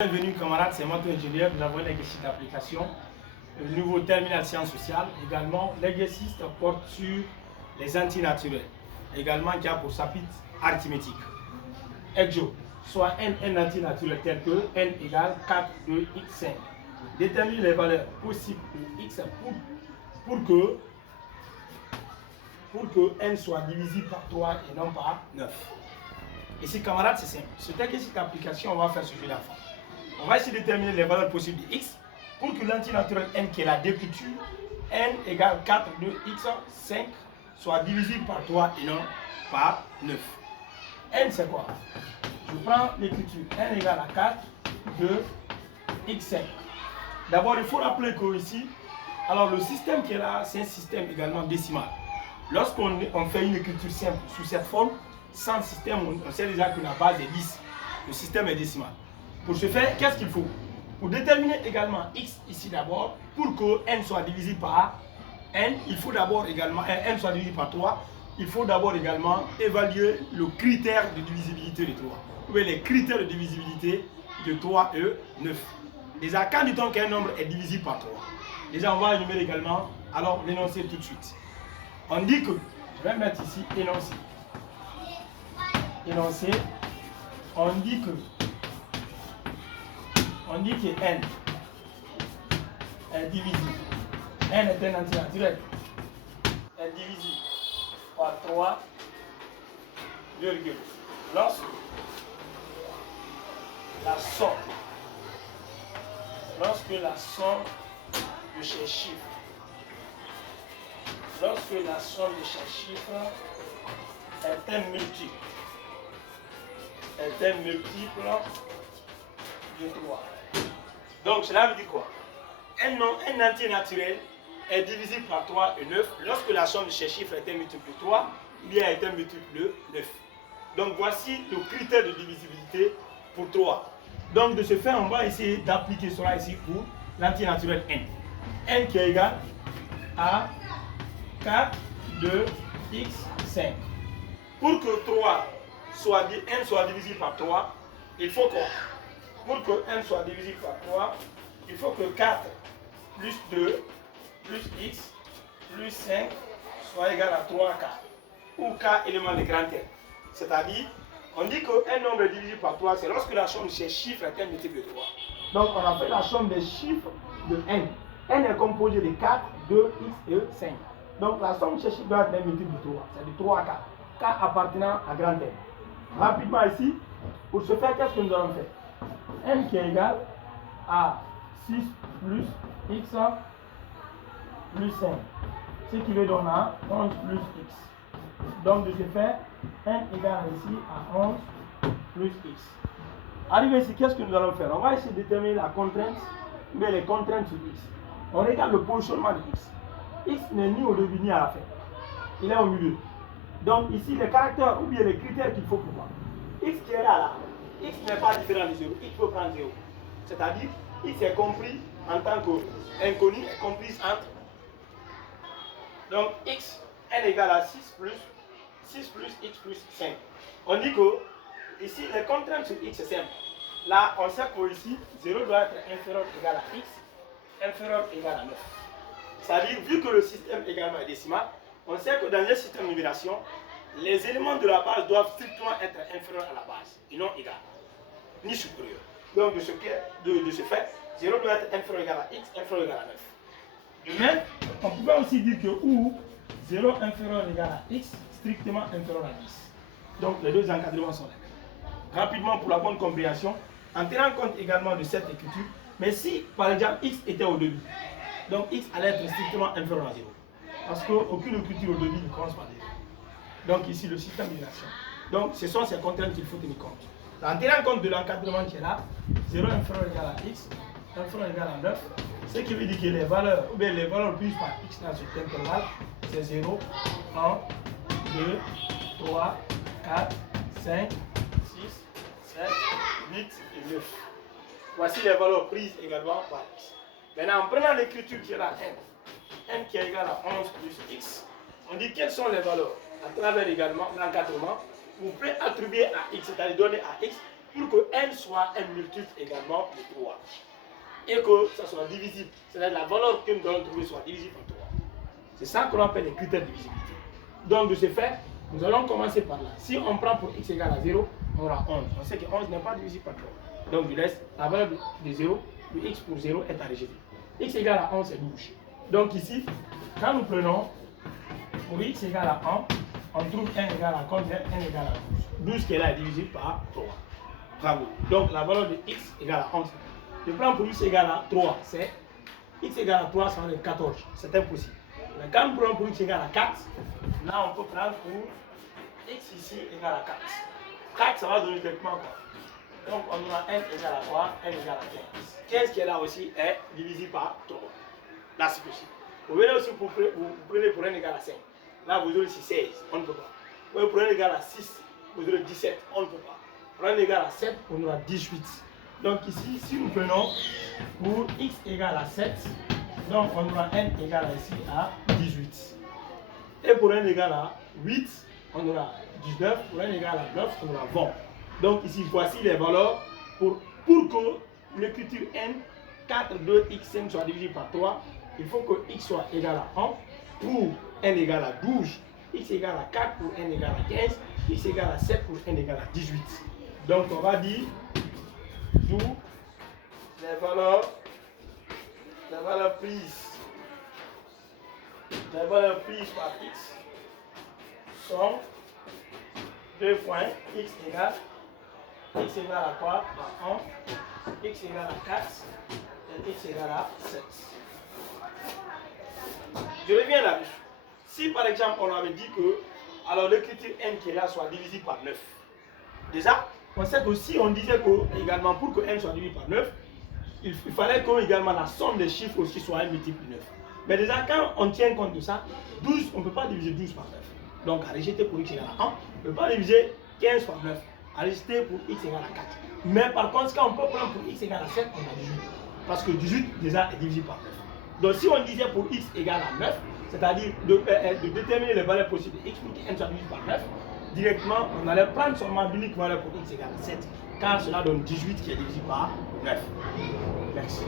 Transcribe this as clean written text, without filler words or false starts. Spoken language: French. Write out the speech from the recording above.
Bienvenue camarades, c'est Mato Ingénieur. Nous avons un exercice d'application, le nouveau terminal sciences sociales. Également, l'exercice porte sur les antinaturels, également qui a pour chapitre arithmétique. Exo, soit n un antinaturel tel que n égale 4, 2, x, 5. Détermine les valeurs possibles de x pour que n soit divisible par 3 et non par 9. Ici, camarades, c'est simple. Cet exercice d'application, on va faire ce jeu d'enfant. On va essayer de déterminer les valeurs possibles de x pour que l'antinaturel n, qui est la découture, n égale 4, 2, x, 5, soit divisible par 3 et non par 9. N, c'est quoi? Je prends l'écriture. N égale à 4, 2, x, 5. D'abord, il faut rappeler qu'ici, alors le système qui est là, c'est un système également décimal. Lorsqu'on fait une écriture simple sous cette forme, sans système, on sait déjà que la base est 10. Le système est décimal. Pour ce faire, qu'est-ce qu'il faut? Pour déterminer également x ici d'abord, pour que n soit divisible par n, il faut d'abord également, n soit divisé par 3, il faut d'abord également évaluer le critère de divisibilité de 3. Ou bien les critères de divisibilité de 3 et 9. Déjà, quand dit-on qu'un nombre est divisible par 3? Déjà, on va énumérer également, alors l'énoncé tout de suite. On dit que, je vais mettre ici énoncé. Énoncé, on dit que n est divisible. N est un antinaturel. Est divisible par 3, virgule. Lorsque la somme de ces chiffres, est un multiple, de 3. Donc cela veut dire quoi? Un entier naturel est divisible par 3 et 9 lorsque la somme de ces chiffres est un multiple de 3 ou bien est un multiple de 9. Donc voici le critère de divisibilité pour 3. Donc de ce fait, on va essayer d'appliquer cela ici pour l'entier naturel n. N qui est égal à 4, 2, x, 5. Pour que 3 n soit divisible par 3, il faut quoi? Pour que n soit divisible par 3, il faut que 4 plus 2 plus x plus 5 soit égal à 3k, ou k élément de grand n. C'est-à-dire, on dit qu'un nombre est divisible par 3, c'est lorsque la somme de ces chiffres est un multiple de 3. Donc on a fait la somme des chiffres de n. N est composé de 4, 2, x et 5. Donc la somme de ces chiffres doit être un multiple de 3, c'est de 3k, k appartenant à grand n. Rapidement ici, pour ce faire, qu'est-ce que nous allons faire? N qui est égal à 6 plus x plus 5, ce qui veut donner 11 plus x. Donc de ce fait, n égale ici à 11 plus x. Arrivé ici, qu'est-ce que nous allons faire? On va essayer de déterminer la contrainte, ou bien les contraintes sur x. On regarde le positionnement de x. X n'est ni au début ni à la fin. Il est au milieu. Donc ici, les caractères ou bien les critères qu'il faut pour voir. X qui est là, x n'est pas différent de 0, x peut prendre 0. C'est-à-dire, x est compris en tant qu'inconnu, est comprise entre. Donc, x, n égale à 6 plus x plus 5. On dit que, ici, les contraintes sur x, c'est simple. Là, on sait qu'ici, 0 doit être inférieur ou égal à x, inférieur ou égal à 9. C'est-à-dire, vu que le système également est décimal, on sait que dans un système de numération, les éléments de la base doivent strictement être inférieurs à la base, et non égal, ni supérieur. Donc de ce fait, 0 doit être inférieur ou égal à x, inférieur ou égal à 9. De même, on pouvait aussi dire que ou 0 inférieur ou égal à x, strictement inférieur à 10. Donc les deux encadrements sont les mêmes. Rapidement pour la bonne compréhension, en tenant compte également de cette écriture, mais si par exemple x était au début, donc x allait être strictement inférieur à 0. Parce qu'aucune écriture au début ne commence par 0. Donc ici, le système d'élimination. Donc, ce sont ces contraintes qu'il faut tenir compte. En tenant compte de l'encadrement qui est là, 0 inférieur ou égal à x, inférieur ou égal à 9, ce qui veut dire que les valeurs, ou bien les valeurs prises par x dans cet intervalle, c'est 0, 1, 2, 3, 4, 5, 6, 7, 8 et 9. Voici les valeurs prises également par x. Maintenant, en prenant l'écriture qui est là, n qui est égal à 11 plus x, on dit quelles sont les valeurs à travers également l'encadrement. Vous pouvez attribuer à x, c'est-à-dire donner à x pour que n soit un multiple également de 3 et que ça soit divisible, c'est-à-dire la valeur que nous allons trouver soit divisible par 3. C'est ça qu'on appelle les critères de divisibilité. Donc de ce fait, nous allons commencer par là. Si on prend pour x égale à 0, on aura 11. On sait que 11 n'est pas divisible par 3. Donc je laisse la valeur de 0, de x pour 0 est à rejeter. X égale à 11, c'est 12. Donc ici, quand nous prenons pour x égale à 1, on trouve n égale à combien? N égale à 12. 12 qui est là est divisible par 3. Bravo. Donc la valeur de x égale à 11. Je prends pour x égale à 3, c'est x égale à 3, ça va être 14. C'est impossible. Mais quand nous prenons pour x égale à 4, là on peut prendre pour x ici égale à 4. 4, ça va donner directement quoi? Donc on aura n égale à quoi? N égale à 15. 15 qui est là aussi est divisé par 3. Là c'est possible. Vous venez aussi vous prenez pour n égale à 5. Là vous aurez ici 16, on ne peut pas. Vous prenez n égale à 6, vous aurez 17, on ne peut pas. Pour n égale à 7, on aura 18. Donc ici, si nous prenons pour x égale à 7, donc on aura n égale ici à 18. Et pour n égale à 8, on aura 19. Pour n égale à 9, on aura 20. Donc ici, voici les valeurs pour que l'écriture n, 4, 2, x, 5 soit divisé par 3. Il faut que x soit égal à 1 pour n égale à 12, x égale à 4 pour n égale à 15, x égale à 7 pour n égale à 18. Donc on va dire d'où les valeurs prises par x sont 2 points x égale à quoi? À 1, x égale à 4 et x égale à 7. Je reviens là-dessus. Si par exemple on avait dit que alors l'écriture n qui est là soit divisée par 9. Déjà, on sait que si on disait que également pour que n soit divisé par 9, il fallait que également la somme des chiffres aussi soit un multiple de 9. Mais déjà quand on tient compte de ça, 12, on ne peut pas diviser 12 par 9. Donc à rejeter pour x égale à 1, on ne peut pas diviser 15 par 9. À rejeter pour x égale à 4. Mais par contre, quand on peut prendre pour x égale à 7, on a 18. Parce que 18 déjà est divisé par 9. Donc si on disait pour x égale à 9, c'est-à-dire de déterminer les valeurs possibles de x pour que n soit divisé par 9, directement on allait prendre seulement l'unique valeur pour x égale à 7, car cela donne 18 qui est divisé par 9. Merci.